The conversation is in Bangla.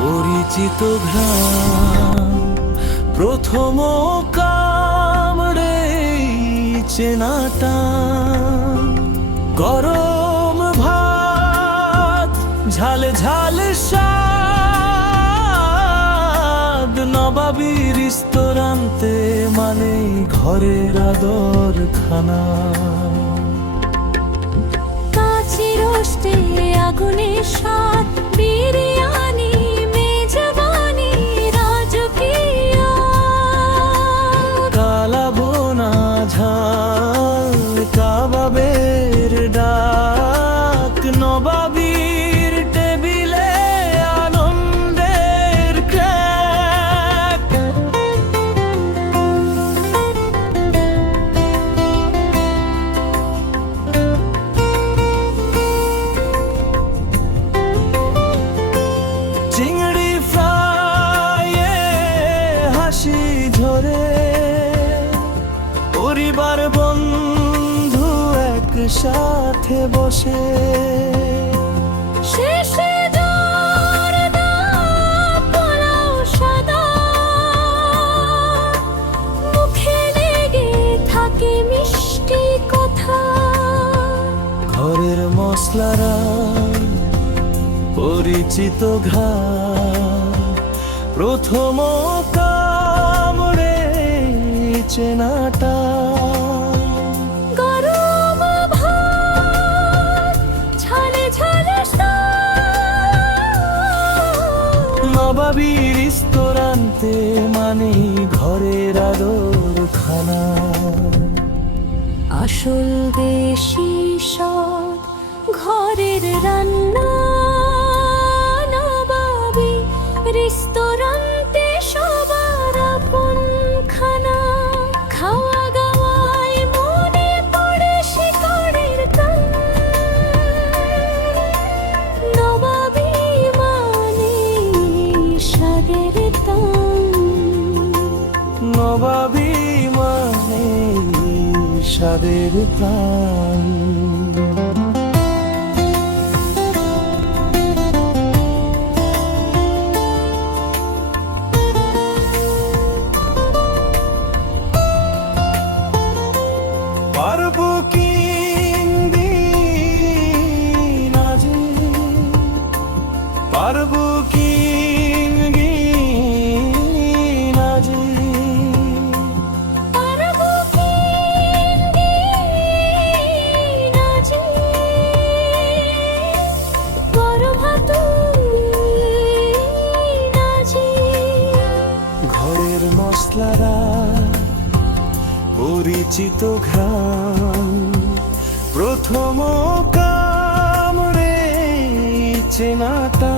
পরিচিত ঘ্রাণ প্রথম কামড়ে চেনাটা, গরম ভাত ঝালে ঝালে স্বাদ, নবাবী রেস্তোরাঁতে মানে ঘরের আদর খানা। কাচি রোস্টে আগুনের স্বাদ, বিরিয়ানি মেজবানি রাজকীয়, কালা বোনা ঝাল কাবাবের ডাক, নবাবীর টেবিলে আনন্দের ক্র্যাক। চিংড়ি ফ্রাইয়ে হাসি ঝরে, পরিবার বন্ধু একসাথে বসে, শেষে জর্দা পোলাও সাদা, মুখে লেগে থাকে মিষ্টি কথা। ঘরের মশলারা পরিচিত ঘ্রাণ প্রথম কামড়ে চেনাটা, গরম ভাত ঝালে ঝালে স্বাদ, নবাবী রেস্তোরাঁতে মানে ঘরের আদর খানা। আসল দেশি স্বাদ ঘরের রান্না, নবাবী রেস্তোরাঁতে সবার আপন খানা। খাওয়া গাওয়ায় মনে পড়ে শিকড়ের টান, নবাবী মানে স্বাদের টান, নবাবী মানে স্বাদের প্রাণ। পারবো কি দিন আজি, পারবো কি দিন আজি, পারবো কি নাজি, গরম ভাত নাজি। ঘরের মশলারা পরিচিত ঘ্রাণ প্রথম কামড়ে চেনাটা।